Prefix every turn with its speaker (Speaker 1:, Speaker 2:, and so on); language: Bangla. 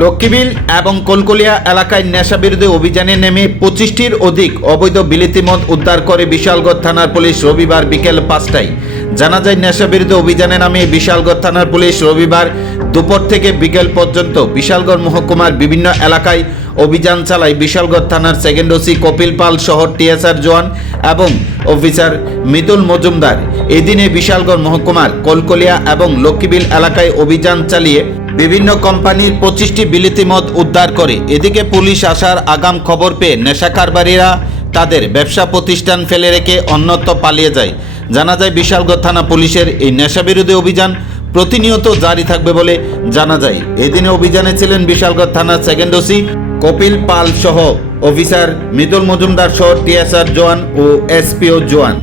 Speaker 1: লক্ষ্মীবিল এবং কলকলিয়া এলাকায় নেশা বিরোধী অভিযানে নেমে পঁচিশটির অধিক অবৈধ বিলিতি মদ উদ্ধার করে বিশালগড় থানার পুলিশ রবিবার বিকেল পাঁচটায়। জানা যায় নেশা বিরোধী অভিযানে নামে বিশালগড় থানার পুলিশ রবিবার দুপুর থেকে বিকেল পর্যন্ত বিশালগড় মহকুমার বিভিন্ন এলাকায় অভিযান চালায় বিশালগড় থানার সেকেন্ড ওসি কপিল পাল শহর টিএসআর জওয়ান এবং অফিসার মিতুল মজুমদার। এদিনে বিশালগড় মহকুমার কলকলিয়া এবং লক্ষ্মীবিল এলাকায় অভিযান চালিয়ে বিভিন্ন কোম্পানির পঁচিশটি বিলিতি মদ উদ্ধার করে। এদিকে পুলিশ আসার আগাম খবর পেয়ে নেশা কারবারিরা তাদের ব্যবসা প্রতিষ্ঠান ফেলে রেখে অন্যত্র পালিয়ে যায়। জানা যায়, বিশালগড় থানা পুলিশের এই নেশা বিরোধী অভিযান প্রতিনিয়ত জারি থাকবে বলে জানা যায়। এদিনে অভিযানে ছিলেন বিশালগড় থানার সেকেন্ড ওসি কপিল পাল সহ অফিসার মৃদুল মজুমদার সহ টিএসআর জওয়ান ও এসপিও জওয়ান